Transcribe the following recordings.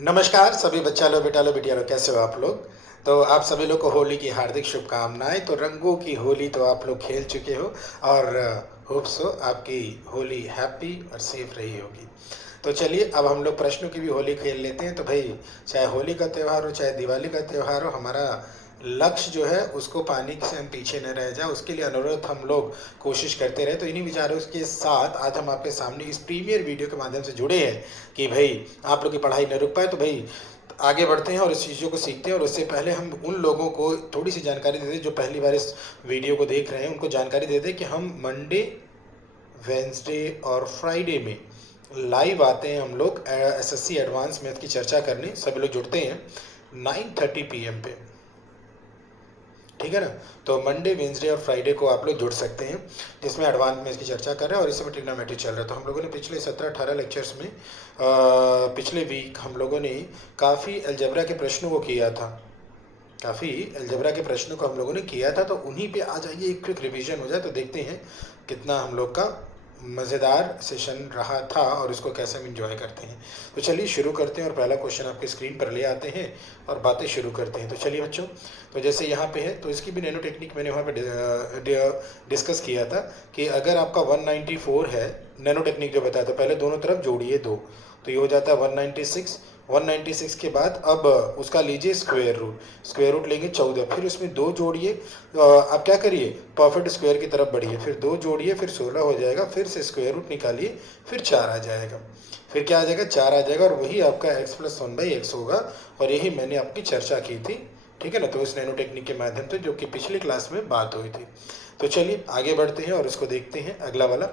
नमस्कार सभी बच्चा लो बेटा लो बिटिया लो, कैसे हो आप लोग। तो आप सभी लोग को होली की हार्दिक शुभकामनाएं। तो रंगों की होली तो आप लोग खेल चुके हो और होप सो आपकी होली हैप्पी और सेफ रही होगी। तो चलिए अब हम लोग प्रश्नों की भी होली खेल लेते हैं। तो भाई चाहे होली का त्यौहार हो चाहे दिवाली का त्यौहार हो, हमारा लक्ष्य जो है उसको पाने से हम पीछे न रह जाए, उसके लिए अनुरोध हम लोग कोशिश करते रहे। तो इन्हीं विचारों के साथ आज हम आपके सामने इस प्रीमियर वीडियो के माध्यम से जुड़े हैं कि भाई आप लोग की पढ़ाई न रुक पाए। तो भाई आगे बढ़ते हैं और इस चीज़ों को सीखते हैं। और उससे पहले हम उन लोगों को थोड़ी सी जानकारी दे दें जो पहली बार इस वीडियो को देख रहे हैं, उनको जानकारी दे दें कि हम मंडे, वेंसडे और फ्राइडे में लाइव आते हैं हम लोग एसएससी एडवांस मैथ की चर्चा करने। सभी लोग जुड़ते हैं 9:30 PM पे, ठीक है ना। तो मंडे, वेंसडे और फ्राइडे को आप लोग जुड़ सकते हैं, जिसमें एडवांस में इसकी चर्चा कर रहे हैं और इस समय ट्रिग्नोमेट्री चल रहा है। तो हम लोगों ने पिछले 17-18 लेक्चर्स में पिछले वीक हम लोगों ने काफ़ी अलजेब्रा के प्रश्नों को किया था, काफ़ी अलजेब्रा के प्रश्नों को हम लोगों ने किया था। तो उन्हीं पे आ जाइए, एक क्विक रिवीजन हो जाए तो देखते हैं कितना हम लोग का मज़ेदार सेशन रहा था और इसको कैसे हम इंजॉय करते हैं। तो चलिए शुरू करते हैं और पहला क्वेश्चन आपके स्क्रीन पर ले आते हैं और बातें शुरू करते हैं। तो चलिए बच्चों, तो जैसे यहाँ पे है तो इसकी भी नैनो टेक्निक मैंने वहाँ पे डिस्कस किया था कि अगर आपका 194 है, नैनो टेक्निक जो बताया था, पहले दोनों तरफ जोड़िए 2, तो ये हो जाता है 196। 196 के बाद अब उसका लीजिए स्क्वायर रूट लेंगे 14, फिर उसमें 2 जोड़िए। आप क्या करिए, परफेक्ट स्क्वायर की तरफ बढ़िए, फिर 2 जोड़िए, फिर 16 हो जाएगा, फिर से स्क्वायर रूट निकालिए, फिर 4 आ जाएगा, फिर क्या आ जाएगा 4 आ जाएगा और वही आपका x + 1/x होगा। और यही मैंने आपकी चर्चा की थी, ठीक है ना। तो इस नैनो टेक्निक के माध्यम से जो कि पिछली क्लास में बात हुई थी। तो चलिए आगे बढ़ते हैं और उसको देखते हैं अगला वाला।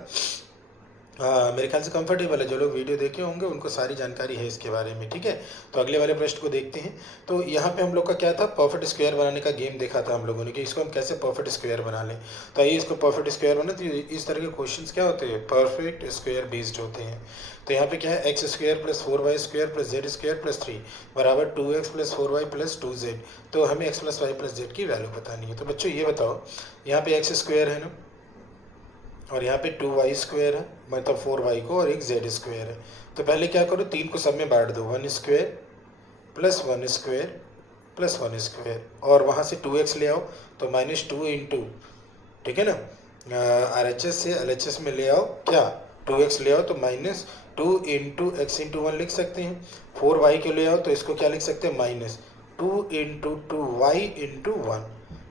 मेरे ख्याल से कंफर्टेबल है, जो लोग वीडियो देखे होंगे उनको सारी जानकारी है इसके बारे में, ठीक है। तो अगले वाले प्रश्न को देखते हैं। तो यहाँ पे हम लोग का क्या था, परफेक्ट स्क्वायर बनाने का गेम देखा था हम लोगों ने कि इसको हम कैसे परफेक्ट स्क्वायर बना लें। तो आइए इसको परफेक्ट स्क्वायर बना। तो इस तरह के क्वेश्चन क्या होते हैं, परफेक्ट स्क्वायर बेस्ड होते हैं। तो यहाँ पे क्या है, x² + 4y² + z² + 3 बराबर 2x + 4y + 2z। तो हमें x + y + z की वैल्यू बतानी है। तो बच्चों ये बताओ, यहाँ पे x² है ना, और यहाँ पे 2y² है, मतलब 4y को, और एक z² है। तो पहले क्या करो, 3 को सब में बांट दो, 1² + 1² + 1², और वहाँ से 2x ले आओ तो -2 इंटू, ठीक है ना, RHS से LHS में ले आओ, क्या 2x ले आओ तो -2 इंटू x इंटू 1 लिख सकते हैं। 4y के ले आओ तो इसको क्या लिख सकते हैं, -2 इंटू 2y इंटू 1।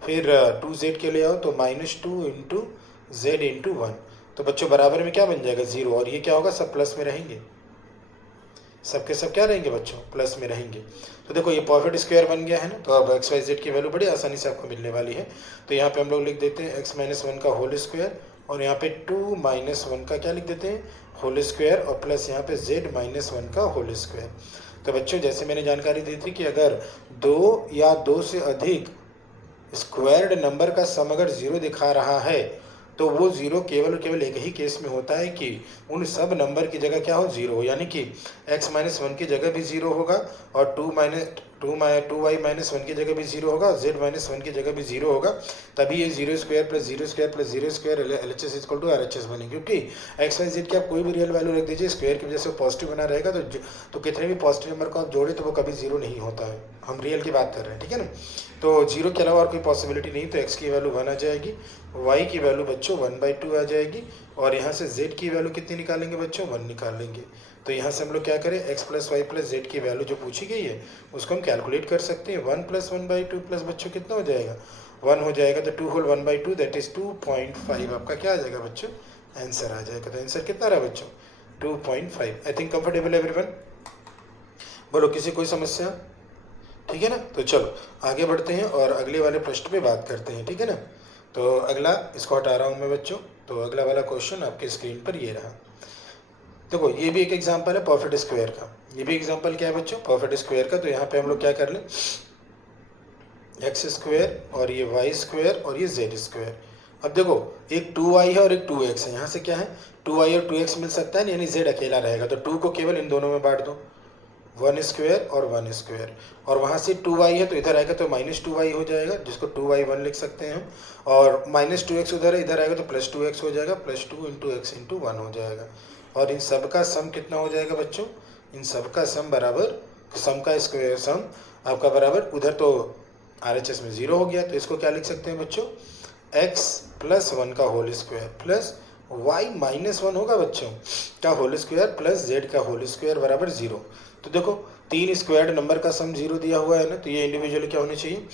फिर 2z के ले आओ तो -2 इंटू z इंटू 1। तो बच्चों बराबर में क्या बन जाएगा, 0, और ये क्या होगा, सब प्लस में रहेंगे, सबके सब क्या रहेंगे बच्चों, प्लस में रहेंगे। तो देखो ये परफेक्ट स्क्वायर बन गया है ना। तो अब एक्स वाई जेड की वैल्यू बड़ी आसानी से आपको मिलने वाली है। तो यहाँ पे हम लोग लिख देते हैं x - 1 का होल स्क्वायर, और यहाँ पे 2 - 1 का क्या लिख देते हैं, होल स्क्वायर, और प्लस यहाँ पे z - 1 का होल स्क्वायर। तो बच्चों जैसे मैंने जानकारी दी थी कि अगर 2 या 2 से अधिक स्क्वायर्ड नंबर का सम अगर 0 दिखा रहा है तो वो 0 केवल और केवल एक ही केस में होता है कि उन सब नंबर की जगह क्या हो, 0 हो। यानी कि x - 1 की जगह भी 0 होगा, और 2y - 1 की जगह भी 0 होगा, और z - 1 की जगह भी 0 होगा। तभी ये 0² + 0² + 0² LHS = RHS बनेंगे, क्योंकि x y z की आप कोई भी रियल वैल्यू रख दीजिए, स्क्वायर की वजह से पॉजिटिव बना रहेगा। तो कितने भी पॉजिटिव नंबर को आप जोड़े तो वो कभी 0 नहीं होता है। हम रियल की बात कर रहे हैं, ठीक है ना। तो 0 के अलावा और कोई पॉसिबिलिटी नहीं। तो x की वैल्यू 1 आ जाएगी, y की वैल्यू बच्चों 1/2 आ जाएगी, और यहाँ से z की वैल्यू कितनी निकालेंगे बच्चों, 1 निकालेंगे। तो यहाँ से हम लोग क्या करें, x + y + z की वैल्यू जो पूछी गई है उसको हम कैलकुलेट कर सकते हैं। 1 + 1/2 प्लस बच्चों कितना हो जाएगा, 1 हो जाएगा। तो 2 होल 1/2 दैट इज 2.5 आपका क्या आ जाएगा बच्चों, आंसर आ जाएगा। तो आंसर कितना रहा बच्चों, 2.5। आई थिंक कंफर्टेबल एवरीवन, बोलो किसी कोई समस्या, ठीक है ना। तो चलो आगे बढ़ते हैं और अगले वाले प्रश्न पे बात करते हैं, ठीक है ना। तो अगला इसको हटा रहा हूँ मैं बच्चों। तो अगला वाला क्वेश्चन आपके स्क्रीन पर ये रहा। देखो ये भी एक एग्जांपल है परफेक्ट स्क्वायर का। ये भी एग्जांपल क्या है बच्चों, परफेक्ट स्क्वायर का। तो यहाँ पे हम लोग क्या कर लें, x² और ये y² और ये z²। अब देखो एक 2y है और एक 2x है, यहाँ से क्या है 2y और 2x मिल सकता है, यानी z अकेला रहेगा। तो 2 को केवल इन दोनों में बांट दो, 1² और 1², और वहाँ से 2y है तो इधर आएगा तो -2y हो जाएगा, जिसको 2y1 लिख सकते हैं हम। और -2x उधर है, इधर आएगा तो +2x हो जाएगा, +2 इंटू x इंटू 1 हो जाएगा। और इन सब का सम कितना हो जाएगा बच्चों, इन सब का सम बराबर सम का स्क्वायर सम आपका बराबर, उधर तो RHS में 0 हो गया, तो इसको क्या लिख सकते हैं बच्चों, x प्लस 1 का whole square plus y minus 1 होगा बच्चों का होल स्क्वायर प्लस z का होल स्क्वायर बराबर 0। तो देखो तीन स्क्वायर्ड नंबर का सम 0 दिया हुआ है ना, तो ये इंडिविजुअली क्या होने चाहिए,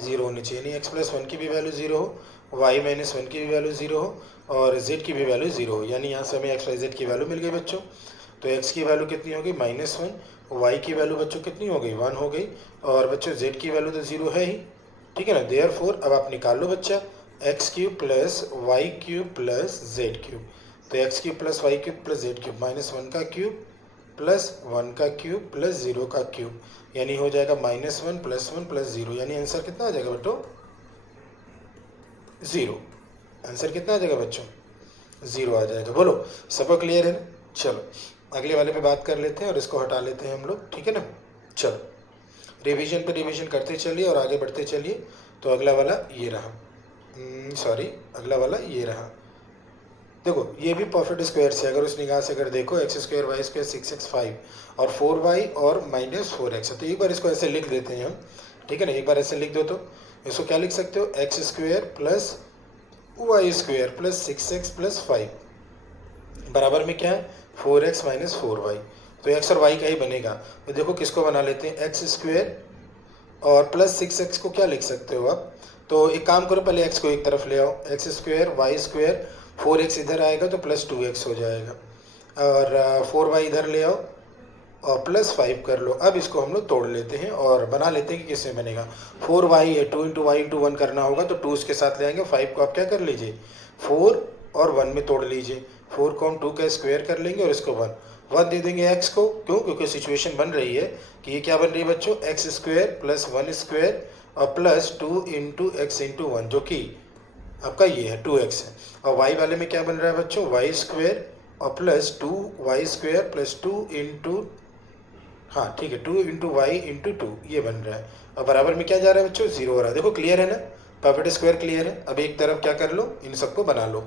0 होनी चाहिए। नहीं x प्लस 1 की भी वैल्यू 0 हो, y माइनस 1 की भी वैल्यू 0 हो और z की भी वैल्यू 0 हो, यानी यहाँ से हमें x y z की वैल्यू मिल गई बच्चों। तो x की वैल्यू कितनी हो गई -1, y की वैल्यू बच्चों कितनी हो गई 1 हो गई, और बच्चों z की वैल्यू तो 0 है ही, ठीक है ना। देयरफॉर अब आप निकाल लो बच्चा X cube plus Y cube plus Z cube. तो X cube plus Y cube plus Z cube -1 का क्यूब प्लस 1 का क्यूब प्लस 0 का क्यूब, यानी हो जाएगा -1 प्लस 1 प्लस 0, यानी आंसर कितना आ जाएगा बच्चों 0। आंसर कितना आ जाएगा बच्चों 0 आ जाएगा। बोलो सबको क्लियर है ना। चलो अगले वाले पे बात कर लेते हैं और इसको हटा लेते हैं हम लोग, ठीक है ना। चलो रिवीजन पे रिवीजन करते चलिए और आगे बढ़ते चलिए। तो अगला वाला ये रहा, सॉरी अगला वाला ये रहा। देखो ये भी परफेक्ट स्क्वायर से, अगर उस निगाह से अगर देखो x square Y square 6x 5 और 4y और -4x है, तो एक बार इसको ऐसे लिख देते हैं हम, ठीक है ना। एक बार ऐसे लिख दो तो इसको क्या लिख सकते हो, X square plus Y square plus 6x plus 5 बराबर में क्या है 4x माइनस 4y। तो x और y का ही बनेगा। तो देखो किसको बना लेते हैं, एक्स स्क्वायर और प्लस 6x को क्या लिख सकते हो आप, तो एक काम करो पहले x को एक तरफ ले आओ, x square Y square 4x इधर आएगा तो प्लस 2x हो जाएगा, और 4y इधर ले आओ और प्लस 5 कर लो। अब इसको हम लोग तोड़ लेते हैं और बना लेते हैं कि किसमें बनेगा। 4y है, 2 इंटू वाई इंटू 1 करना होगा, तो 2 उसके साथ ले आएंगे, 5 को आप क्या कर लीजिए 4 और 1 में तोड़ लीजिए, 4 को हम 2 का स्क्वायर कर लेंगे और इसको 1 दे देंगे x को। क्यों, क्योंकि सिचुएशन बन रही है कि ये क्या बन रही है बच्चों, एक्स स्क्वायर प्लस 1 स्क्वायर और प्लस 2 इंटू एक्स इंटू 1, जो कि आपका ये है 2x है। और y वाले में क्या बन रहा है बच्चों, वाई स्क्वायर और plus 2y square plus 2 into, हाँ ठीक है 2 इंटू वाई इंटू 2 ये बन रहा है, और बराबर में क्या जा रहा है बच्चों 0 हो रहा है। देखो क्लियर है ना, परफेक्ट स्क्वायर क्लियर है। अब एक तरफ क्या कर लो, इन सबको बना लो।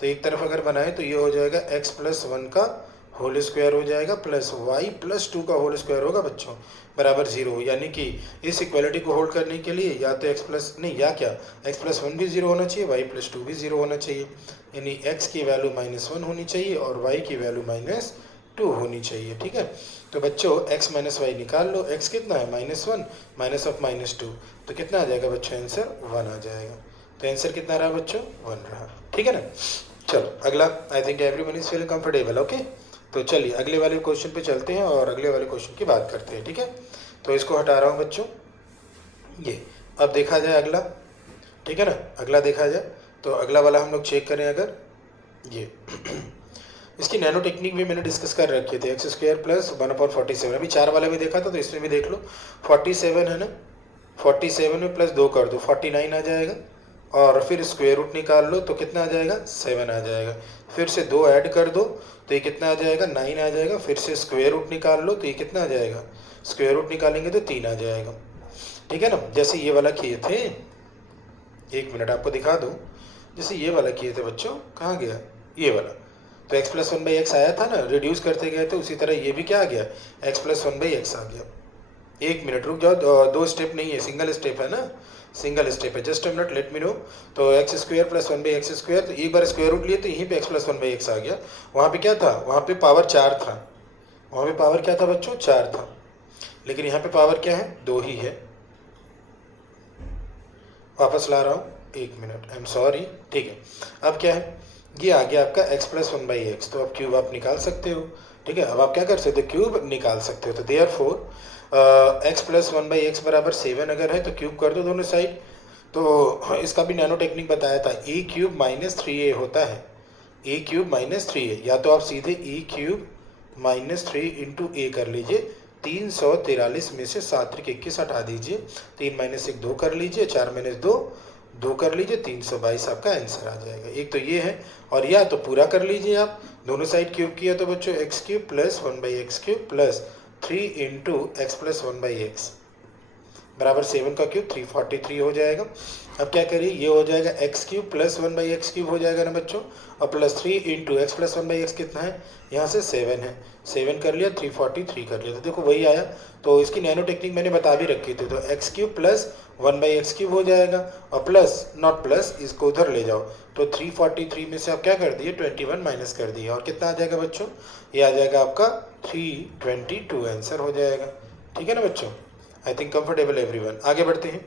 तो एक तरफ अगर बनाए तो ये हो जाएगा x प्लस 1 का होल स्क्वायर हो जाएगा प्लस y प्लस 2 का होल स्क्वायर होगा बच्चों बराबर 0। यानी कि इस इक्वालिटी को होल्ड करने के लिए या तो x प्लस नहीं, या क्या x प्लस 1 भी 0 होना चाहिए, y प्लस 2 भी 0 होना चाहिए, यानी x की वैल्यू -1 होनी चाहिए और y की वैल्यू -2 होनी चाहिए, ठीक है। तो बच्चों x माइनस वाई निकाल लो, x कितना है -1 माइनस ऑफ -2, तो कितना आ जाएगा बच्चों आंसर 1 आ जाएगा। तो आंसर कितना रहा बच्चों 1 रहा, ठीक है ना। चलो अगला, I think everyone is feeling comfortable, okay. तो चलिए अगले वाले क्वेश्चन पे चलते हैं और अगले वाले क्वेश्चन की बात करते हैं, ठीक है। तो इसको हटा रहा हूँ बच्चों, ये अब देखा जाए अगला, ठीक है ना। अगला देखा जाए तो अगला वाला हम लोग चेक करें, अगर ये इसकी नैनो टेक्निक भी मैंने डिस्कस कर रखे थे, एक्स स्क्वायर प्लस 1/47, अभी 4 वाला भी देखा था, तो इसमें भी देख लो 47 है ना, 47 में प्लस 2 कर दो 49 आ जाएगा, और फिर स्क्वायर रूट निकाल लो तो कितना आ जाएगा 7 आ जाएगा, फिर से 2 ऐड कर दो तो ये कितना आ जाएगा 9 आ जाएगा, फिर से स्क्वायर रूट निकाल लो तो ये कितना आ जाएगा, स्क्वायर रूट निकालेंगे तो 3 आ जाएगा, ठीक है ना। जैसे ये वाला किए थे, एक मिनट आपको दिखा दूँ, जैसे ये वाला किए थे बच्चों, कहाँ गया ये वाला, तो x प्लस 1/x आया था ना, रिड्यूस करते गए थे, उसी तरह ये भी क्या आ गया x प्लस 1/x आ गया। एक मिनट रुक जाओ, 2 स्टेप नहीं है, सिंगल स्टेप है ना, सिंगल स्टेप है, just a minute let me know. तो X square plus 1/x square, तो एक बार स्क्वायर रूट लिए तो यहीं पे x प्लस 1/x आ गया। वहाँ पे क्या था, वहाँ पे पावर 4 था, वहाँ पे पावर क्या था बच्चों 4 था, लेकिन यहाँ पे पावर क्या है 2 ही है। वापस ला रहा हूँ, एक मिनट, आई एम सॉरी, ठीक है। अब क्या है, ये आ गया आपका x प्लस 1/x, तो अब क्यूब आप निकाल सकते हो, ठीक है। अब आप क्या कर सकते हो, क्यूब निकाल सकते हो। तो देयरफॉर x प्लस 1/x बराबर 7 अगर है तो क्यूब कर दो दोनों साइड। तो इसका भी नैनो टेक्निक बताया था, a क्यूब -3a होता है, a क्यूब -3a, या तो आप सीधे e क्यूब -3 इंटू a कर लीजिए, 343 में से 7 × 21 हटा दीजिए, 3 - 1 2 कर लीजिए, 4 - 2 2 कर लीजिए, 322 आपका आंसर आ जाएगा। एक तो ये है, और या तो पूरा कर लीजिए आप, दोनों साइड क्यूब किया तो बच्चों x cube plus 1/x cube plus 3 into x plus 1/x, बराबर 7 का क्यूब 343 हो जाएगा। अब क्या करिए, ये हो जाएगा एक्स क्यूब प्लस 1/x³ हो जाएगा ना बच्चों, और plus 3 into x plus 1/x कितना है, यहाँ से 7 है, 7 कर लिया, 343 कर लिया, तो देखो वही आया। तो इसकी नैनो टेक्निक मैंने बता भी रखी थी, तो एक्स क्यूब प्लस 1/x³ हो जाएगा, और प्लस नॉट प्लस इसको उधर ले जाओ, तो 343 में से आप क्या कर दिए, 21 माइनस कर दिए, और कितना आ जाएगा बच्चों, ये आ जाएगा आपका 322 आंसर हो जाएगा। ठीक है ना बच्चों, आई थिंक कंफर्टेबल एवरीवन। आगे बढ़ते हैं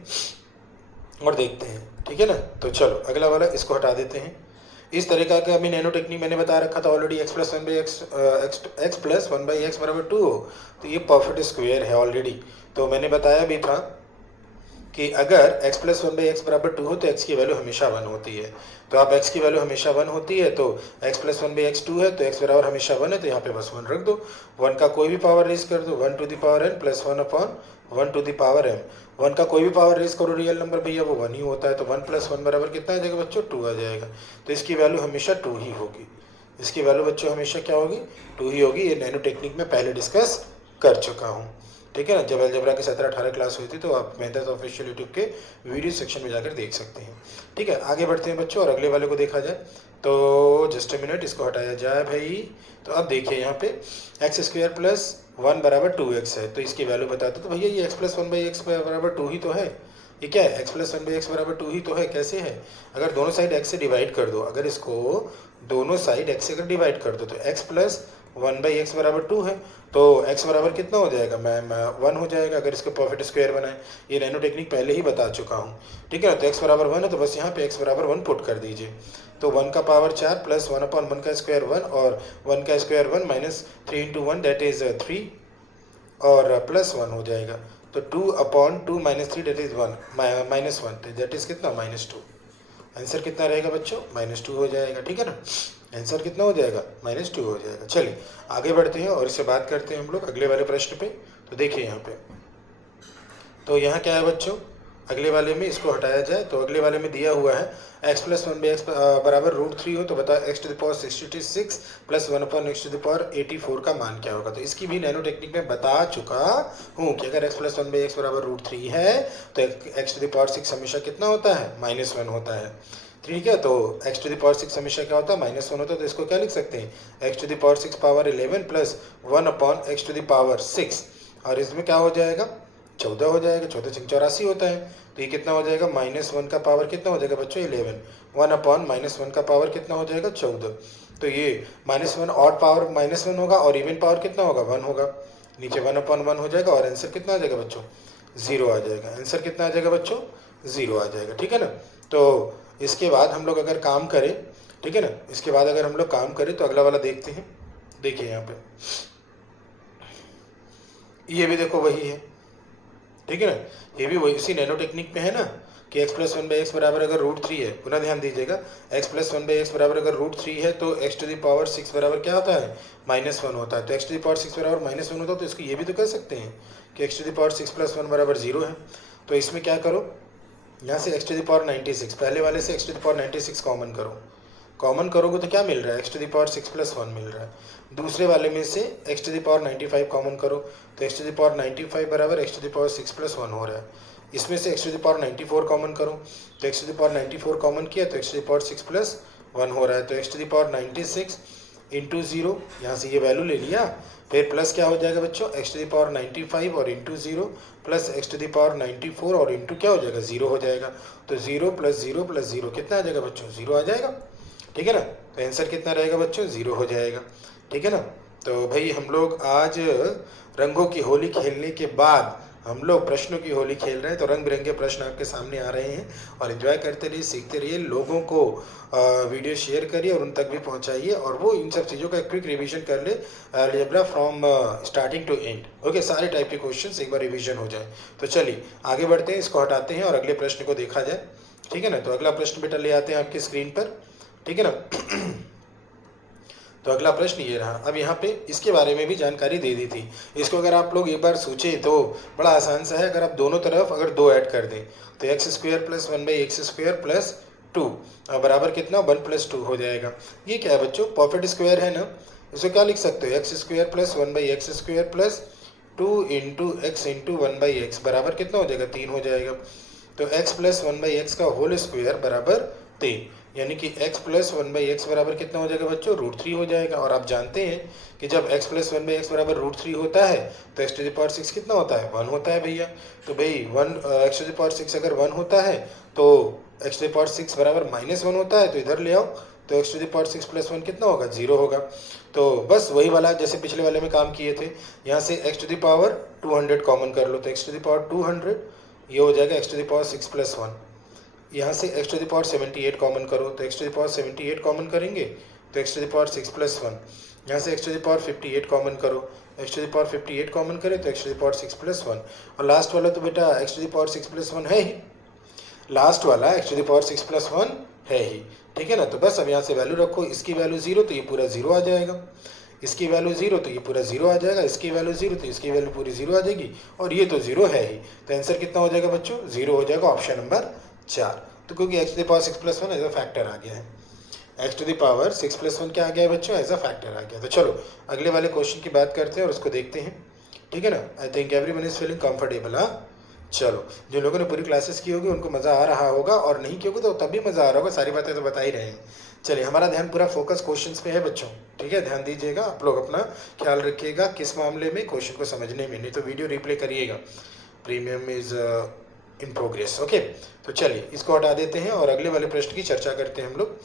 और देखते हैं, ठीक है ना। तो चलो अगला वाला इसको हटा देते हैं। इस तरीका का अभी नैनो टेक्निक मैंने बता रखा था ऑलरेडी, एक्स प्लस 1/x बराबर 2 हो, तो ये परफेक्ट स्क्वायर है ऑलरेडी। तो मैंने बताया भी था कि अगर x प्लस 1/x बराबर 2 हो तो x की वैल्यू हमेशा 1 होती है। तो आप x की वैल्यू हमेशा 1 होती है, तो x प्लस 1/x 2 है, तो x बराबर हमेशा 1 है, तो यहाँ पे बस 1 रख दो। 1 का कोई भी पावर रेज कर दो, 1 to the power n plus 1 upon 1 to the power m। 1 का कोई भी पावर रेज करो रियल नंबर भैया, वो 1 ही होता है, तो 1 प्लस 1 बराबर कितना आ जाएगा बच्चों, 2 आ जाएगा। तो इसकी वैल्यू हमेशा 2 ही होगी, इसकी वैल्यू बच्चों हमेशा क्या होगी, 2 ही होगी। ये नैनो टेक्निक में पहले डिस्कस कर चुका हूँ, ठीक है ना। जब अलजेब्रा की 17-18 क्लास हुई थी, तो आप मेहनत ऑफिशियल यूट्यूब के वीडियो सेक्शन में जाकर देख सकते हैं। ठीक है, आगे बढ़ते हैं बच्चों और अगले वाले को देखा जाए। तो जस्ट ए मिनट, इसको हटाया जाए भाई। तो अब देखिए यहाँ पे एक्स स्क्वायर प्लस 1 बराबर 2x है, तो इसकी वैल्यू बताते तो भैया ये एक्स प्लस 1/x बराबर 2 ही तो है। ये क्या है, एक्स प्लस 1/x बराबर 2 ही तो है। कैसे है, अगर दोनों साइड x से डिवाइड कर दो, अगर इसको दोनों साइड x से अगर डिवाइड कर दो, तो x प्लस 1/x बराबर 2 है, तो x बराबर कितना हो जाएगा मैम, 1 हो जाएगा अगर इसका परफेक्ट स्क्वायर बनाए। ये नैनो टेक्निक पहले ही बता चुका हूँ, ठीक है ना। तो x बराबर 1 है, तो बस यहाँ पे x बराबर 1 पुट कर दीजिए। तो 1 का पावर 4 प्लस 1 अपॉन 1 का स्क्वायर 1, और 1 का square 1 minus 3 into 1 that is 3, और प्लस 1 हो जाएगा। तो 2 upon 2 minus 3 that is 1 minus 1, that is कितना, -2। आंसर कितना रहेगा बच्चों, -2 हो जाएगा, ठीक है ना। आंसर कितना हो जाएगा, -2 हो जाएगा। चलिए आगे बढ़ते हैं और इससे बात करते हैं हम लोग अगले वाले प्रश्न पे। तो देखिए यहाँ पे, तो यहाँ क्या है बच्चों, अगले वाले में इसको हटाया जाए, तो अगले वाले में दिया हुआ है x प्लस 1/x बराबर √3 हो, तो बताओ x to the power 66 plus 1 upon x to the power 84 का मान क्या होगा। तो इसकी भी नैनो टेक्निक में बता चुका हूँ कि अगर x प्लस 1/x बराबर √3 है, तो x टू द पावर 6 हमेशा कितना होता है, -1 होता है। ठीक है, तो x टू द पावर 6 हमेशा क्या होता है, -1 होता है। तो इसको क्या लिख सकते हैं, x to the power 6 power 11 plus 1 upon x to the power 6, और इसमें क्या हो जाएगा, 14 हो जाएगा। 14 6 84 होता है, तो ये कितना हो जाएगा, -1 का पावर कितना हो जाएगा बच्चों, 11। 1 अपॉन -1 का पावर कितना हो जाएगा, 14। तो ये -1 ऑड पावर -1 होगा, और इवन पावर कितना होगा, 1 होगा। नीचे 1 अपॉन 1 हो जाएगा, और आंसर कितना आ जाएगा बच्चों, 0 आ जाएगा। आंसर कितना आ जाएगा बच्चों, 0 आ जाएगा, ठीक है ना। तो इसके बाद हम लोग अगर काम करें, ठीक है ना, इसके बाद अगर हम लोग काम करें तो अगला वाला देखते हैं। देखिए यहाँ पे ये भी देखो वही है, ठीक है ना, ये भी वही उसी नैनो टेक्निक में है ना, कि x प्लस 1/x बराबर अगर √3 है, पुनः ध्यान दीजिएगा, x प्लस 1/x बराबर अगर √3 है, तो x टू द पावर 6 बराबर क्या होता है, -1 होता है। तो x टू द पावर 6 बराबर -1 होता है, तो इसको ये भी तो कह सकते हैं कि x to the power 6 plus 1 बराबर 0 है। तो इसमें क्या करो, यहाँ से x टू द पावर 96, पहले वाले से x to the power 96 common करो। कॉमन करोगे तो क्या मिल रहा है, x to the power 6 plus 1 मिल रहा है। दूसरे वाले में से x to the power 95 common करो, तो x टू द पावर 95 बराबर x to the power 6 plus 1 हो रहा है। इसमें से x to the power 94 common करो, तो x to the power 94 common किया, तो x to the power 6 plus 1 हो रहा है। तो x to the power 96 into 0, यहाँ से ये वैल्यू ले लिया, फिर प्लस क्या हो जाएगा बच्चों, x टू द पावर 95 और into 0 plus x to the power 94 और इंटू क्या हो जाएगा, 0 हो जाएगा। तो 0 प्लस 0 प्लस 0 कितना आ जाएगा बच्चों, 0 आ जाएगा, ठीक है ना। तो आंसर कितना रहेगा बच्चों, 0 हो जाएगा, ठीक है ना। तो भाई हम लोग आज रंगों की होली खेलने के बाद हम लोग प्रश्नों की होली खेल रहे हैं। तो रंग बिरंगे प्रश्न आपके सामने आ रहे हैं, और एंजॉय करते रहिए, सीखते रहिए। लोगों को वीडियो शेयर करिए और उन तक भी पहुंचाइए, और वो इन सब चीज़ों का क्विक रिवीजन कर ले, algebra from starting to end. Okay, सारे टाइप के क्वेश्चंस एक बार रिवीजन हो जाए। तो चलिए आगे बढ़ते हैं, इसको हटाते हैं और अगले प्रश्न को देखा जाए, ठीक है ना। तो अगला प्रश्न बेटा ले आते हैं आपकी स्क्रीन पर, ठीक है ना। तो अगला प्रश्न ये रहा। अब यहाँ पे इसके बारे में भी जानकारी दे दी थी। इसको अगर आप लोग एक बार सोचें तो बड़ा आसान सा है। अगर आप दोनों तरफ अगर 2 ऐड कर दें, तो X square plus 1/x² plus 2 बराबर कितना, 1 + 2 हो जाएगा। ये क्या है बच्चों, परफेक्ट स्क्वायर है ना। इसको क्या लिख सकते हो, x² plus 1/x² plus two into x into one by x बराबर कितना हो जाएगा, 3 हो जाएगा। तो x plus one by x का होल स्क्वायर बराबर 3, यानी कि x plus one by x बराबर कितना हो जाएगा बच्चों, √3 हो जाएगा। और आप जानते हैं कि जब x plus one by x बराबर √3 होता है तो x टू द पावर 6 कितना होता है, 1 होता है भैया। तो भाई x टू द पावर 6 अगर 1 होता है तो x टू द पावर 6 बराबर -1 होता है, तो इधर ले आओ तो x to the power 6 plus 1 कितना होगा, 0 होगा। तो बस वही वाला जैसे पिछले वाले में काम किए थे, यहाँ से x to the power 200 common कर लो, तो x टू द पावर 200 ये हो जाएगा x to the power 6 plus 1। यहाँ से x to the power 78 common करो, तो x to the power 78 common करेंगे तो x to the power 6 plus 1। यहाँ से x to the power 58 common करो, x to the power 58 common करें तो x to the power 6 plus 1। और लास्ट वाला तो बेटा x to the power 6 plus 1 है ही, लास्ट वाला x to the power 6 plus 1 है ही, ठीक है ना। तो बस अब यहाँ से वैल्यू रखो, इसकी वैल्यू 0 तो ये पूरा 0 आ जाएगा, इसकी वैल्यू 0 तो ये पूरा 0 आ जाएगा, इसकी वैल्यू 0 तो इसकी वैल्यू पूरी 0 आ जाएगी, और ये तो 0 है ही। तो आंसर कितना हो जाएगा बच्चों, 0 हो जाएगा, ऑप्शन नंबर 4। तो क्योंकि x to the power 6 plus 1 as a factor आ गया है, x to the power 6 plus 1 क्या आ गया है बच्चों, एज अ फैक्टर आ गया। तो चलो अगले वाले क्वेश्चन की बात करते हैं और उसको देखते हैं, ठीक है ना। I think everyone is feeling comfortable. हाँ चलो, जिन लोगों ने पूरी क्लासेस की होगी उनको मज़ा आ रहा होगा, और नहीं की होगी तो तब भी मज़ा आ रहा होगा, सारी बातें तो बता ही रहे हैं। चलिए हमारा ध्यान पूरा फोकस क्वेश्चंस पे है बच्चों, ठीक है, ध्यान दीजिएगा, आप लोग अपना ख्याल रखिएगा किस मामले में, क्वेश्चन को समझने में, नहीं तो वीडियो रिप्ले करिएगा, premium is in progress. Okay, तो चलिए इसको हटा देते हैं और अगले वाले प्रश्न की चर्चा करते हैं हम लोग।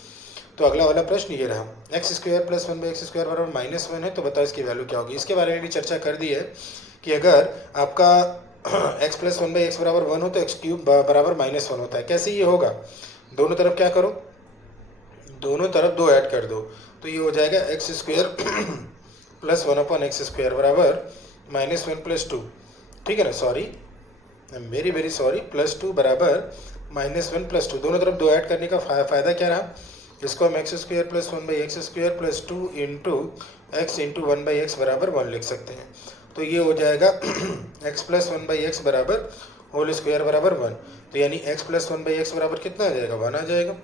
तो अगला वाला प्रश्न ये रहा, x square plus 1/x square बराबर -1 है, तो बताओ इसकी वैल्यू क्या होगी। इसके बारे में भी चर्चा कर दी है कि अगर आपका x प्लस 1/x बराबर 1 हो तो x क्यूब बराबर -1 होता है। कैसे ये होगा, दोनों तरफ क्या करो, दोनों तरफ 2 ऐड कर दो, तो ये हो जाएगा x square plus 1/x square बराबर -1 प्लस 2, ठीक है ना, सॉरी वेरी सॉरी, प्लस 2 बराबर -1 प्लस 2। दोनों तरफ 2 ऐड करने का फ़ायदा क्या रहा, इसको हम x square plus 1/x square plus 2 into x into 1/x बराबर 1 लिख सकते हैं। तो ये हो जाएगा x प्लस 1/x बराबर होल स्क्वायर बराबर 1, तो यानी x प्लस 1/x बराबर कितना आ जाएगा, 1 आ जाएगा।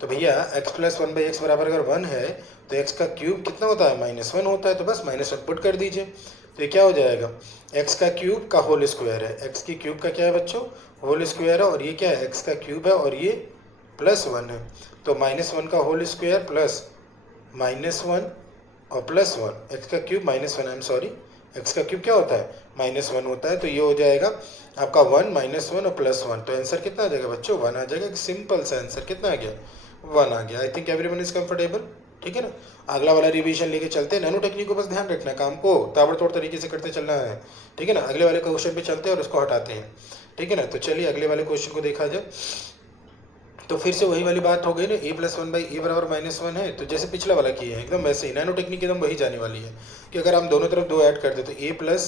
तो भैया x प्लस 1/x बराबर अगर 1 है तो x का क्यूब कितना होता है, -1 होता है, तो बस -1 पुट कर दीजिए, तो ये क्या हो जाएगा, x का क्यूब का होल स्क्वायर है, x की क्यूब का क्या है बच्चों, होल स्क्वायर है, और ये क्या है, x का क्यूब है और ये +1 है, तो -1 का होल स्क्वायर प्लस -1 और +1, x का cube -1, I am sorry, x का क्यूब क्या होता है, -1 होता है, तो ये हो जाएगा आपका 1 -1 और +1, तो आंसर कितना आ जाएगा बच्चों, 1 आ जाएगा। एक सिंपल सा आंसर कितना आ गया, 1 आ गया। I think everyone is comfortable, ठीक है ना। अगला वाला रिवीजन लेके चलते हैं, नैनो टेक्निक को बस ध्यान रखना, काम को ताबड़तोड़ तरीके से करते चलना है, ठीक है ना। अगले वाले क्वेश्चन पे चलते हैं और उसको हटाते हैं, ठीक है ना। तो चलिए अगले वाले क्वेश्चन को देखा जाए, तो फिर से वही वाली बात हो गई ना, a प्लस 1/a बराबर -1 है, तो जैसे पिछला वाला किए हैं एकदम वैसे ही, नैनो टेक्निक एकदम वही जाने वाली है कि अगर हम दोनों तरफ 2 ऐड कर दे तो a प्लस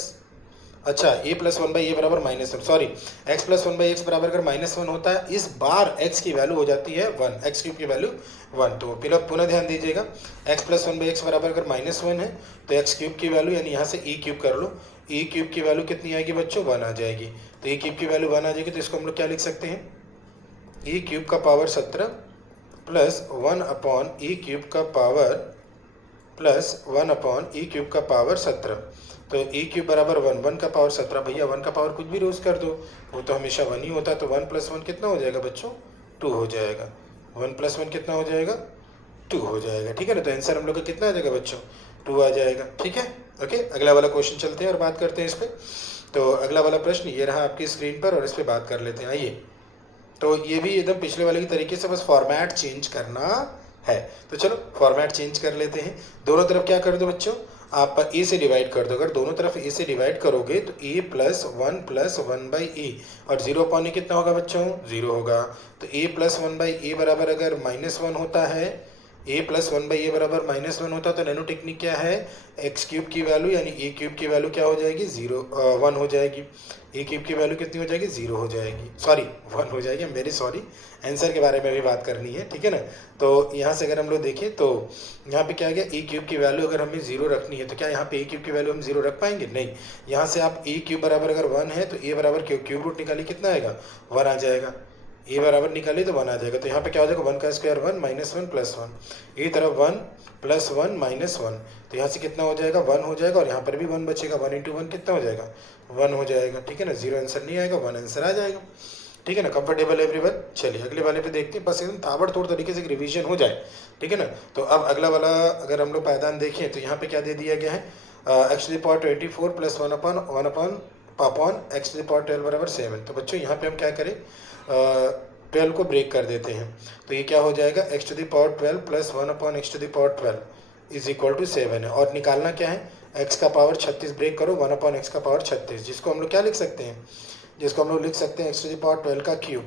1/a बराबर -1, सॉरी x प्लस 1/x बराबर अगर -1 होता है, इस बार x की वैल्यू हो जाती है 1, x क्यूब की वैल्यू 1। तो फिर अब पुनः ध्यान दीजिएगा, x प्लस 1/x बराबर अगर -1 है तो x क्यूब की वैल्यू, यानी यहाँ से e क्यूब कर लो, e क्यूब की वैल्यू कितनी आएगी बच्चों, 1 आ जाएगी। तो e क्यूब की वैल्यू 1 आ जाएगी, तो इसको हम लोग क्या लिख सकते हैं, e क्यूब का पावर 17 प्लस 1/e क्यूब का पावर प्लस 1/e क्यूब का पावर 17। तो e क्यूब बराबर 1 का पावर 17, भैया 1 का पावर कुछ भी रोज कर दो, वो तो हमेशा 1 ही होता है, तो 1 + 1 कितना हो जाएगा बच्चों, 2 हो जाएगा, 1 + 1 कितना हो जाएगा, 2 हो जाएगा, ठीक है ना। तो आंसर हम लोग का कितना आ जाएगा बच्चों, 2 आ जाएगा, ठीक है। ओके, अगला वाला क्वेश्चन चलते हैं और बात करते हैं इस पर। तो अगला वाला प्रश्न ये रहा आपकी स्क्रीन पर, और इस पर बात कर लेते हैं, आइए। तो ये भी एकदम पिछले वाले की तरीके से, बस फॉर्मेट चेंज करना है, तो चलो फॉर्मेट चेंज कर लेते हैं। दोनों तरफ क्या कर दो बच्चों, आप a से डिवाइड कर दो, अगर दोनों तरफ a से डिवाइड करोगे तो a प्लस 1 + 1/a, और 0 कितना होगा बच्चों, 0 होगा। तो a प्लस 1/a बराबर अगर -1 होता है, a प्लस 1/a बराबर -1 होता है, तो नैनो टेक्निक क्या है, x क्यूब की वैल्यू यानी a क्यूब की वैल्यू क्या हो जाएगी, 1 हो जाएगी, a क्यूब की वैल्यू कितनी हो जाएगी, 0 हो जाएगी, सॉरी 1 हो जाएगी, मेरी सॉरी, आंसर के बारे में भी बात करनी है, ठीक है ना। तो यहाँ से अगर हम लोग देखें तो यहाँ पे क्या आ गया, a क्यूब की वैल्यू अगर हमें 0 रखनी है तो क्या यहाँ पे a क्यूब की वैल्यू हम 0 रख पाएंगे, नहीं। यहाँ से आप a क्यूब बराबर अगर 1 है तो a बराबर क्यूब रूट निकालिए, कितना आएगा, 1 आ जाएगा। ए बराबर निकालिए तो 1 आ जाएगा। तो यहाँ पे क्या हो जाएगा, 1 का स्क्वायर 1 माइनस 1 प्लस 1, ये तरफ 1 प्लस 1 माइनस 1, तो यहाँ से कितना हो जाएगा 1 हो जाएगा, और यहाँ पर भी 1 बचेगा, 1 इंटू 1 कितना हो जाएगा 1 हो जाएगा। ठीक है ना, 0 आंसर नहीं आएगा, 1 आंसर आ जाएगा। ठीक है ना, कंफर्टेबल एवरीवन। चलिए अगले वाले पे देखते हैं, बस एकदम ताबड़तोड़ तरीके से रिवीजन हो जाए। ठीक है ना, तो अब अगला वाला अगर हम लोग पायदान देखें तो यहाँ पे क्या दे दिया गया है, X to the power 24 plus 1 upon X to the power 12 बराबर 7। तो बच्चों यहाँ पे हम क्या करें, 12 को ब्रेक कर देते हैं, तो ये क्या हो जाएगा, X to the power 12 plus 1 upon X to the power 12 is equal to 7 है। और निकालना क्या है, एक्स का पावर 36 ब्रेक करो, 1 अपॉन एक्स का पावर 36, जिसको हम लोग क्या लिख सकते हैं, जिसको हम लोग लिख सकते हैं एक्स टू द पावर 12 का cube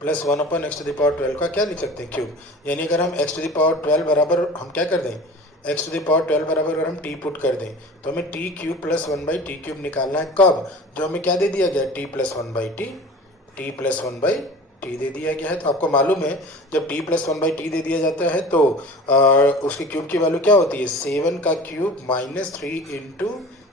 plus 1 upon X to the power 12 का क्या लिख सकते हैं क्यूब। यानी अगर हम एक्स टू द पावर 12 बराबर हम क्या कर दें, एक्स टू द पावर 12 बराबर अगर हम टी पुट कर दें तो हमें T cube plus 1 by T cube निकालना है। कब, जो हमें क्या दे दिया गया, T plus 1 by T plus 1 by T दे दिया गया है। तो आपको मालूम है जब टी प्लस 1 बाई टी दे दिया जाता है तो उसके क्यूब की वैल्यू क्या होती है, 7 का क्यूब माइनस 3 इंटू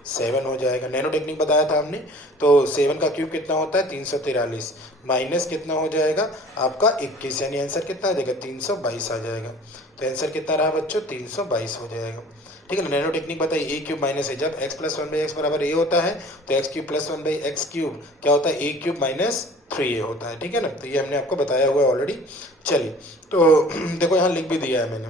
7 हो जाएगा। नैनो टेक्निक बताया था हमने, तो 7 का क्यूब कितना होता है 343, माइनस कितना हो जाएगा आपका 21, यानी आंसर कितना आ जाएगा 322 आ जाएगा। तो आंसर कितना रहा बच्चों, 322 हो जाएगा। ठीक है ना, नैनो टेक्निक बताइए, ए क्यूब माइनस है, जब एक्स प्लस 1 बाई एक्स बराबर ए होता है तो X cube plus 1 by x cube क्या होता है, ए क्यूब माइनस 3a होता है। ठीक है ना, तो ये हमने आपको बताया हुआ है ऑलरेडी। चलिए तो देखो यहाँ लिख भी दिया है मैंने,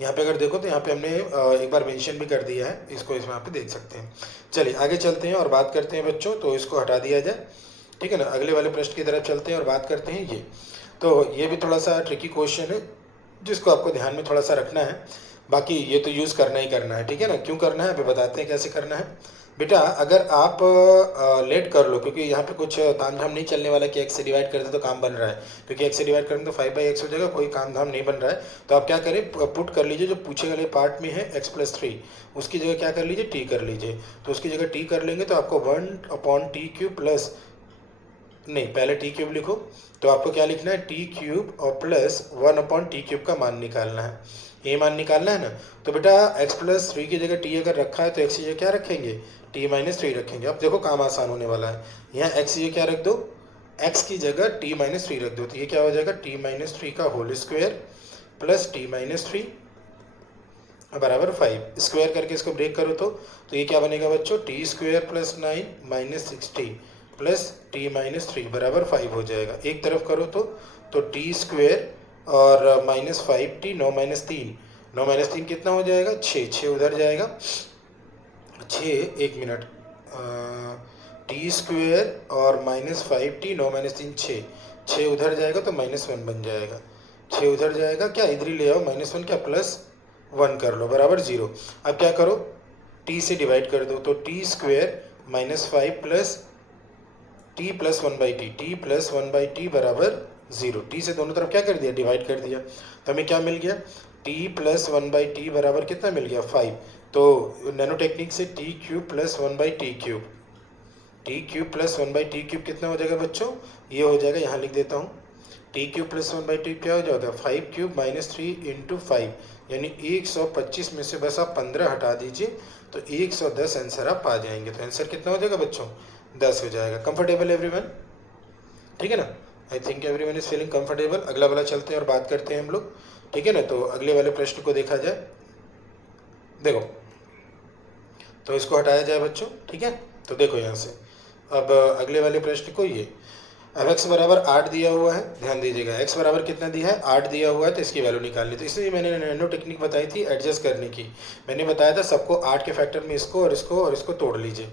यहाँ पे अगर देखो तो यहाँ पे हमने एक बार मेंशन भी कर दिया है, इसको इसमें यहाँ पे देख सकते हैं। चलिए आगे चलते हैं और बात करते हैं बच्चों, तो इसको हटा दिया जाए। ठीक है ना, अगले वाले प्रश्न की तरफ चलते हैं और बात करते हैं ये। तो ये भी थोड़ा सा ट्रिकी क्वेश्चन है जिसको आपको ध्यान में थोड़ा सा रखना है, बाकी ये तो यूज़ करना ही करना है। ठीक है ना, क्यों करना है अभी बताते हैं कैसे करना है। बेटा अगर आप लेट कर लो, क्योंकि यहाँ पे कुछ ताम झाम नहीं चलने वाला कि एक्स से डिवाइड कर दे तो काम बन रहा है, क्योंकि एक्स से डिवाइड करेंगे तो 5/x हो जाएगा, कोई काम धाम नहीं बन रहा है। तो आप क्या करें, पुट कर लीजिए जो पूछे वाले पार्ट में है x प्लस 3, उसकी जगह क्या कर लीजिए t कर लीजिए। तो उसकी जगह t कर लेंगे तो आपको 1 अपॉन टी क्यूब प्लस, नहीं पहले टी क्यूब लिखो, तो आपको क्या लिखना है टी क्यूब और प्लस 1 अपॉन टी क्यूब का मान निकालना है, ये मान निकालना है ना। तो बेटा x प्लस 3 की जगह टी अगर रखा है तो x की जगह क्या रखेंगे, टी माइनस 3 रखेंगे। अब देखो काम आसान होने वाला है, यहाँ x की जगह क्या रख दो, x की जगह टी माइनस 3 रख दो, तो ये क्या हो जाएगा टी माइनस 3 का whole square plus T minus 3 बराबर 5, स्क्वायर करके इसको ब्रेक करो तो ये क्या बनेगा बच्चों, T square plus 9 minus 60 plus T minus 3 बराबर 5 हो जाएगा। एक तरफ करो तो टी स्क्वायर और माइनस 5t, 9 माइनस 3, 9 माइनस 3 कितना हो जाएगा 6, 6 उधर जाएगा 6, एक मिनट, टी स्क्वायर और माइनस 5t, 9 माइनस 3 6, 6 उधर जाएगा तो माइनस 1 बन जाएगा, 6 उधर जाएगा, क्या इधर ही ले आओ माइनस 1, क्या प्लस 1 कर लो बराबर 0। अब क्या करो, t से डिवाइड कर दो, तो T square minus 5 plus T plus 1 by T plus 1 by T बराबर 0, टी से दोनों तरफ क्या कर दिया डिवाइड कर दिया, तो हमें क्या मिल गया टी प्लस 1 बाई टी बराबर कितना मिल गया 5। तो नैनो टेक्निक से T cube plus 1 by T cube, T cube plus 1 by T cube कितना हो जाएगा बच्चों, ये हो जाएगा, यहाँ लिख देता हूँ, T cube plus 1 by T क्या हो जाएगा 5 क्यूब माइनस 3 इंटू 5, यानी 125 में से बस आप 15 हटा दीजिए तो 110 आंसर आप पा जाएंगे। तो आंसर कितना हो जाएगा बच्चों 10 हो जाएगा। कंफर्टेबल एवरीवन, ठीक है ना, I think everyone is feeling comfortable. अगला वाला चलते हैं और बात करते हैं हम लोग, ठीक है ना। तो अगले वाले प्रश्न को देखा जाए, देखो तो इसको हटाया जाए बच्चों, ठीक है। तो देखो यहाँ से अब अगले वाले प्रश्न को, ये अब x बराबर 8 दिया हुआ है, ध्यान दीजिएगा x बराबर कितना दिया है 8 दिया हुआ है, तो इसकी वैल्यू निकालनी। तो इसलिए मैंने नैनो टेक्निक बताई थी एडजस्ट करने की, मैंने बताया था सबको 8 के फैक्टर में इसको और इसको और इसको तोड़ लीजिए।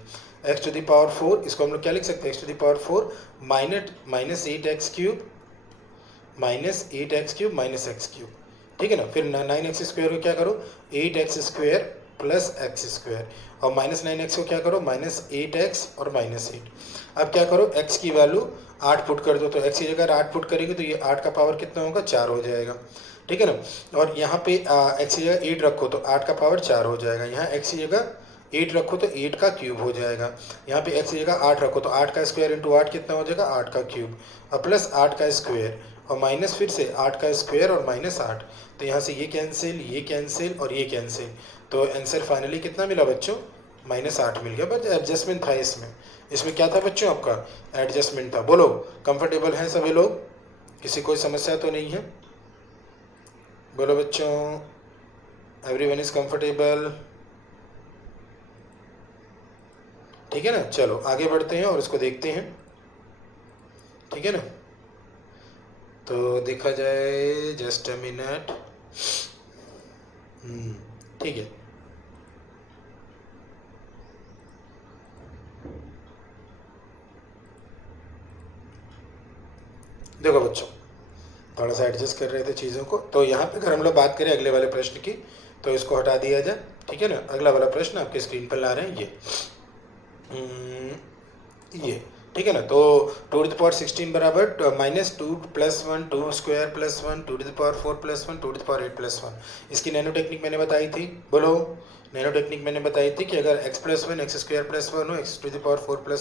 x टू द पावर 4, इसको हम लोग क्या लिख सकते हैं x to the power 4 minus 8x cube minus x cube, ठीक है ना। फिर 9x स्क्वायर को क्या करो 8x square plus x square, और माइनस 9x को क्या करो माइनस 8x और माइनस 8। अब क्या करो x की वैल्यू 8 पुट कर दो, तो x की जगह 8 पुट करेंगे तो ये 8 का पावर कितना होगा 4 हो जाएगा, ठीक है ना। और यहाँ पे x की जगह 8 रखो तो 8 का पावर 4 हो जाएगा, यहाँ x की जगह 8 रखो तो 8 का क्यूब हो जाएगा, यहाँ पे x की जगह 8 रखो तो 8 का स्क्वायर इंटू 8 कितना हो जाएगा 8 का क्यूब, और प्लस 8 का स्क्वायर और माइनस फिर से 8 का स्क्वायर और माइनस 8, तो यहाँ से ये कैंसिल और ये कैंसिल, तो आंसर फाइनली कितना मिला बच्चों -8 मिल गया, बस एडजस्टमेंट था इसमें। इसमें क्या था बच्चों आपका एडजस्टमेंट था। बोलो कंफर्टेबल हैं सभी लोग, किसी कोई समस्या तो नहीं है? बोलो बच्चों, एवरीवन इज कंफर्टेबल, ठीक है ना। चलो आगे बढ़ते हैं और इसको देखते हैं, ठीक है ना। तो देखा जाए, जस्ट अ मिनट, ठीक है। देखो बच्चों, थोड़ा सा एडजस्ट कर रहे थे चीज़ों को, तो यहाँ पे अगर हम लोग बात करें अगले वाले प्रश्न की, तो इसको हटा दिया जाए, ठीक है ना। अगला वाला प्रश्न आपके स्क्रीन पर ला रहे हैं ये, ठीक है ना। तो 2^16 बराबर -2 + 1 2 स्क्वायर + 1 2^4 + 1 2^8 + 1। इसकी नैनो टेक्निक मैंने बताई थी। बोलो, नैनो टेक्निक मैंने बताई थी कि अगर x + 1 x² + 1 हो, x⁴ +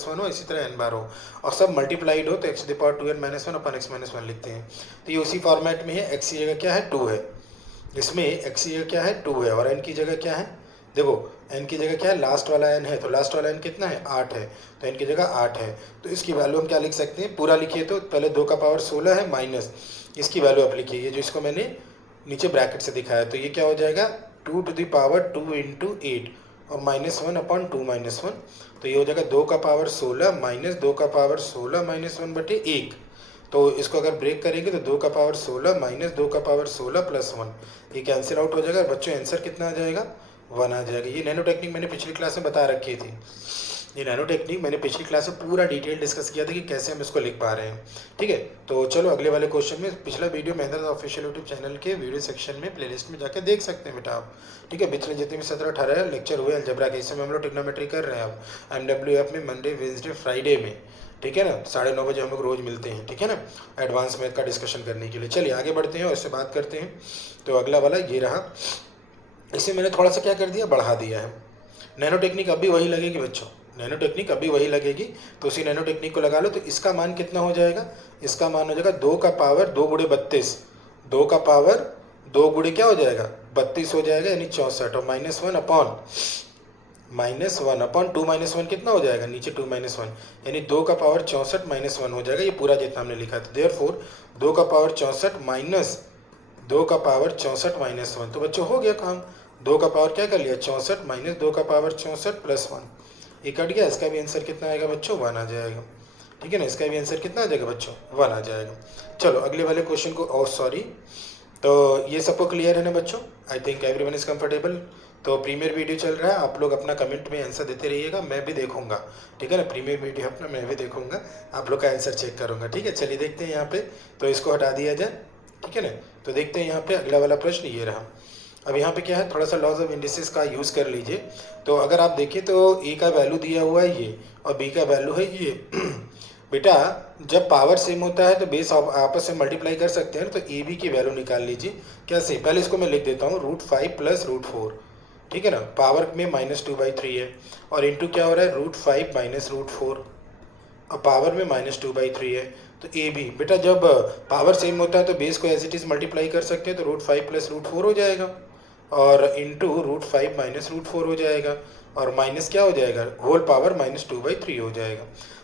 1 हो, इसी तरह n बार हो और सब मल्टीप्लाइड हो तो x⁴2n - 1 अपन x - 1 लिखते हैं। तो ये उसी फॉर्मेट में है। x की जगह क्या है 2 है, इसमें x की जगह क्या है 2 है, और n की जगह क्या है, देखो n की जगह क्या है, लास्ट वाला n है, तो लास्ट वाला n कितना है 8 है, तो n की जगह 8 है। तो इसकी वैल्यू हम क्या लिख सकते हैं, पूरा लिखिए तो पहले 2 का पावर 16 है माइनस इसकी वैल्यू आप लिखिए, ये जो इसको मैंने नीचे ब्रैकेट से दिखाया, तो ये क्या हो जाएगा 2 to the power 2 × 8 और -1/2 -1, तो ये हो जाएगा 2 का पावर 16 माइनस 2 का पावर 16 -1/1। तो इसको अगर ब्रेक करेंगे तो 2 का पावर 16 माइनस 2 का पावर 16 + 1, ये कैंसिल आउट हो जाएगा। बच्चों आंसर कितना आ जाएगा 1 आ जाएगा। ये नैनो टेक्निक मैंने पिछली क्लास में बता रखी थी, ये नैनो टेक्निक मैंने पिछली क्लास में पूरा डिटेल डिस्कस किया था कि कैसे हम इसको लिख पा रहे हैं, ठीक है। तो चलो अगले वाले क्वेश्चन में, पिछला video Mahendra official YouTube channel के वीडियो सेक्शन में प्लेलिस्ट में जाकर देख सकते हैं बेटा आप, ठीक है। पिछले जितने भी 17-18 लेक्चर हुए अलजेब्रा के, इस समय हम लोग ट्रिग्नोमेट्री कर रहे हैं अब MWF में मंडे वेडनेसडे फ्राइडे में, ठीक है ना। 9:30 बजे हम लोग रोज़ मिलते हैं, ठीक है ना, एडवांस मैथ का डिस्कशन करने के लिए। चलिए आगे बढ़ते हैं और इससे बात करते हैं। तो अगला वाला ये रहा, इसे मैंने थोड़ा सा क्या कर दिया, बढ़ा दिया है। नैनो टेक्निक अभी वही लगेगी बच्चों, नैनो टेक्निक अभी वही लगेगी, तो उसी नैनो टेक्निक को लगा लो। तो इसका मान कितना हो जाएगा, इसका मान हो जाएगा 2 का पावर 2 × 32, 2 का पावर 2 × क्या हो जाएगा 32 हो जाएगा, यानी 64, और -1/2 -1 कितना हो जाएगा, नीचे 2 - 1, यानी 2 का पावर 64 -1 हो जाएगा। ये पूरा जितना हमने लिखा था, देयरफॉर 2 का पावर 64 माइनस 2 का पावर 64 -1, तो बच्चों हो गया काम। 2 का पावर क्या कर लिया 64 माइनस 2 का पावर 64 + 1, ये कट गया। इसका भी आंसर कितना आएगा बच्चों 1 आ जाएगा, ठीक है ना। इसका भी आंसर कितना आ जाएगा बच्चों 1 आ जाएगा। चलो अगले वाले क्वेश्चन को, और सॉरी, तो ये सबको क्लियर है ना बच्चों, I think everyone is comfortable. तो प्रीमियर वीडियो चल रहा है, आप लोग अपना कमेंट में आंसर देते रहिएगा, मैं भी देखूंगा, ठीक है ना। प्रीमियर वीडियो अपना मैं भी देखूंगा, आप लोग का आंसर चेक करूंगा, ठीक है। चलिए देखते हैं यहाँ पे, तो इसको हटा दिया जाए, ठीक है ना। तो देखते हैं यहाँ पे अगला वाला प्रश्न ये रहा। अब यहाँ पे क्या है, थोड़ा सा लॉज ऑफ इंडिसेस का यूज़ कर लीजिए। तो अगर आप देखें तो ए का वैल्यू दिया हुआ है ये, और बी का वैल्यू है ये बेटा जब पावर सेम होता है तो बेस आपस में मल्टीप्लाई कर सकते हैं, तो ए बी की वैल्यू निकाल लीजिए। कैसे, पहले इसको मैं लिख देता हूँ √5 + √4, ठीक है ना। पावर में -2/3 है, और इंटू क्या हो रहा है √5 - √4, और पावर में -2/3 है। तो ए बी बेटा जब पावर सेम होता है तो बेस को एज इट इज़ मल्टीप्लाई कर सकते हैं, तो √5 + √4 हो जाएगा, और इंटू √5 - √4 हो जाएगा, और माइनस क्या हो जाएगा होल पावर -2/3 हो जाएगा।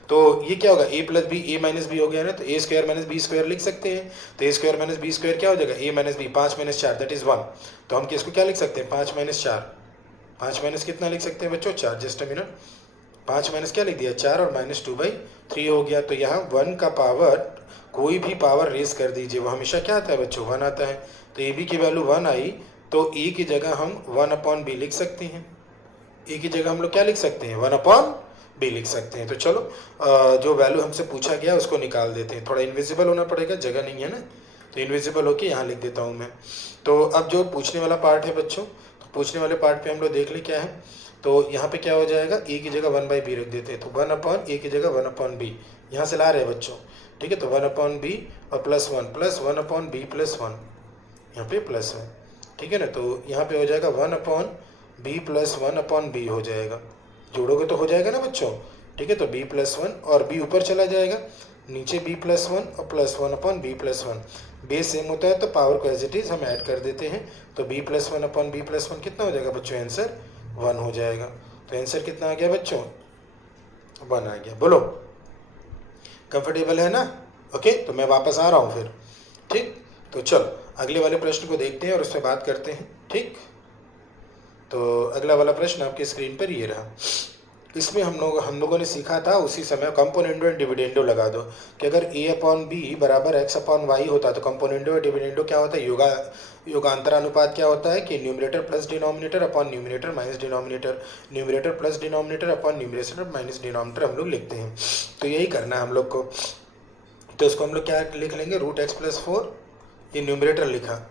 तो ये क्या होगा a + b, a - b हो गया ना, तो a² - b² लिख सकते हैं। तो a² - b² क्या हो जाएगा a - b, 5 - 4 दैट इज़ 1। तो हम किसको क्या लिख सकते हैं 5 - 4, 5 माइनस कितना लिख सकते हैं बच्चों 4, जस्ट अ मिनट, 5 माइनस क्या लिख दिया 4, और -2/3 हो गया। तो यहाँ 1 का पावर, कोई भी पावर रेस कर दीजिए वो हमेशा क्या आता है बच्चों 1 आता है। तो ए बी की वैल्यू 1 आई, तो ए की जगह हम 1/b लिख सकते हैं, ए की जगह हम लोग क्या लिख सकते हैं 1/b लिख सकते हैं। तो चलो जो वैल्यू हमसे पूछा गया उसको निकाल देते हैं। थोड़ा इनविजिबल होना पड़ेगा, जगह नहीं है ना, तो इनविजिबल होके यहाँ लिख देता हूँ मैं। तो अब जो पूछने वाला पार्ट है बच्चों, तो पूछने वाले पार्ट पे हम लोग देख लें क्या है। तो यहाँ पे क्या हो जाएगा ए की जगह 1/b रख देते हैं, तो 1/a की जगह 1/b यहाँ से ला रहे हैं बच्चों, ठीक है। तो 1/b और +1 + 1/b + 1, यहाँ पे प्लस है, ठीक है ना। तो यहाँ पे हो जाएगा 1/b + 1/b हो जाएगा, जोड़ोगे तो हो जाएगा ना बच्चों, ठीक है। तो b + 1 और b ऊपर चला जाएगा, नीचे b + 1 और +1/b + 1, बेस सेम होता है तो पावर को एज इट इज़ हम ऐड कर देते हैं। तो b + 1/b + 1 कितना हो जाएगा बच्चों आंसर 1 हो जाएगा। तो आंसर कितना आ गया बच्चों? 1 आ गया। बोलो कंफर्टेबल है ना? ओके, तो मैं वापस आ रहा हूँ फिर। ठीक, तो चलो अगले वाले प्रश्न को देखते हैं और उस पर बात करते हैं। ठीक, तो अगला वाला प्रश्न आपके स्क्रीन पर ये रहा। इसमें हम लोगों ने सीखा था उसी समय कंपोनेंडो एंड डिविडेंडो लगा दो कि अगर a अपॉन बी बराबर x अपॉन वाई होता तो कंपोनेंडो और डिविडेंडो क्या होता है? योगांतरानुपात क्या होता है कि numerator plus denominator upon numerator minus denominator, numerator plus denominator upon numerator minus denominator हम लोग लिखते हैं। तो यही करना है हम लोग को। तो इसको हम लोग क्या लिख लेंगे? रूट एक्स प्लस 4, ये न्यूमरेटर लिखा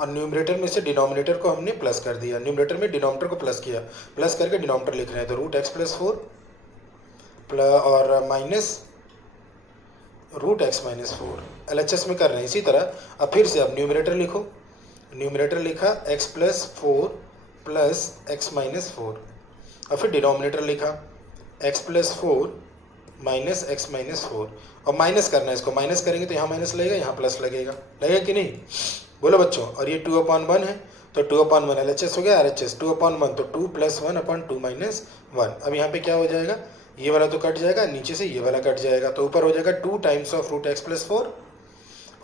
और न्यूमरेटर में से डिनोमिनेटर को हमने प्लस कर दिया, न्यूमरेटर में डिनोमिनेटर को प्लस किया, प्लस करके डिनोमिनेटर लिख रहे हैं। तो रूट एक्स प्लस 4 प्लस और minus root X minus 4 LHS में कर रहे हैं। इसी तरह अब फिर से अब न्यूमरेटर लिखो, न्यूमरेटर लिखा x plus 4 plus x minus 4 और फिर डिनोमिनेटर लिखा x plus 4 minus x minus 4 और माइनस करना है। इसको माइनस करेंगे तो यहाँ माइनस लगेगा, यहाँ प्लस लगेगा कि नहीं? बोलो बच्चों। और ये 2/1 है तो 2/1 LHS हो गया, RHS 2/1 तो 2 प्लस 1 अपॉन 2 माइनस 1। अब यहाँ पे क्या हो जाएगा? ये वाला तो कट जाएगा, नीचे से ये वाला कट जाएगा, तो ऊपर हो जाएगा 2 times of root X plus 4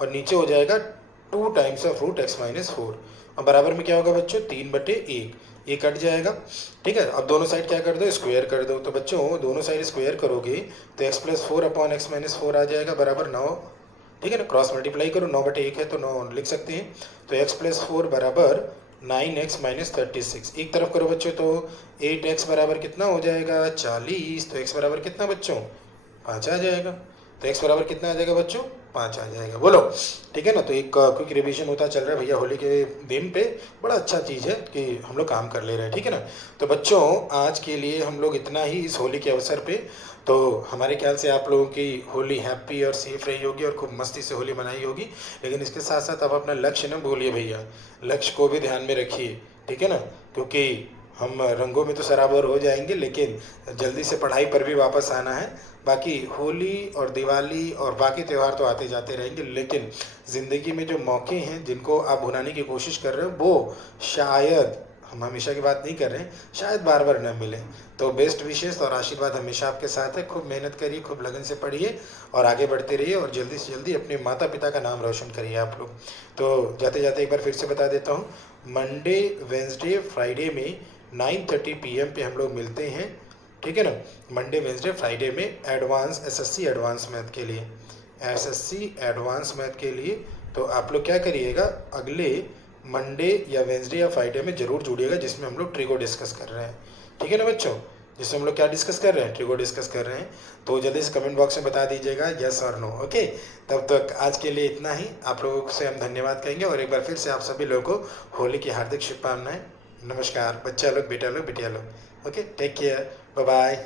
और नीचे हो जाएगा 2 times of root X minus 4 और बराबर में क्या होगा बच्चों? 3/1, ये कट जाएगा। ठीक है, अब दोनों साइड क्या कर दो? स्क्वायर कर दो। तो बच्चों दोनों साइड स्क्वायर करोगे तो x plus 4 upon x minus 4 आ जाएगा बराबर 9। ठीक है ना, क्रॉस मल्टीप्लाई करो, 9/1 है तो 9 लिख सकते हैं। तो x प्लस 4 बराबर 9x माइनस 36। एक तरफ करो बच्चों तो 8x बराबर कितना हो जाएगा? 40। तो x बराबर कितना बच्चों? 5 आ जाएगा। तो x बराबर कितना आ जाएगा बच्चों? 5 आ जाएगा। बोलो ठीक है ना। तो एक क्विक रिवीजन होता चल रहा है भैया होली के दिन पे, बड़ा अच्छा चीज़ है कि हम लोग काम कर ले रहे हैं। ठीक है ना। तो बच्चों आज के लिए हम लोग इतना ही इस होली के अवसर पे। तो हमारे ख्याल से आप लोगों की होली हैप्पी और सेफ रही होगी और खूब मस्ती से होली मनाई होगी। लेकिन इसके साथ साथ आप अपना लक्ष्य न भूलिए भैया, लक्ष्य को भी ध्यान में रखिए। ठीक है ना, क्योंकि हम रंगों में तो सराबोर हो जाएंगे लेकिन जल्दी से पढ़ाई पर भी वापस आना है। बाकी होली और दिवाली और बाकी त्यौहार तो आते जाते रहेंगे, लेकिन ज़िंदगी में जो मौके हैं जिनको आप भुनाने की कोशिश कर रहे हो वो शायद, हम हमेशा की बात नहीं कर रहे हैं, शायद बार बार न मिले। तो बेस्ट विशेष और आशीर्वाद हमेशा आपके साथ है। खूब मेहनत करिए, खूब लगन से पढ़िए और आगे बढ़ते रहिए और जल्दी से जल्दी अपने माता पिता का नाम रोशन करिए आप लोग। तो जाते जाते एक बार फिर से बता देता हूँ, मंडे वेंसडे फ्राइडे में 9:30 PM पे हम लोग मिलते हैं। ठीक है ना, मंडे वेंसडे फ्राइडे में एडवांस SSC एडवांस मैथ के लिए, SSC एडवांस मैथ के लिए। तो आप लोग क्या करिएगा, अगले मंडे या वेंसडे या फ्राइडे में ज़रूर जुड़िएगा, जिसमें हम लोग ट्रिगो डिस्कस कर रहे हैं। ठीक है ना बच्चों, जिसमें हम लोग क्या डिस्कस कर रहे हैं? ट्रिगो डिस्कस कर रहे हैं। तो जल्दी से कमेंट बॉक्स में बता दीजिएगा यस और नो। ओके, तब तक आज के लिए इतना ही। आप लोगों से हम धन्यवाद कहेंगे और एक बार फिर से आप सभी लोगों को होली की हार्दिक शुभकामनाएं। नमस्कार बच्चा लोग, बेटा लोग, बिटिया लोग। Okay, take care, bye bye.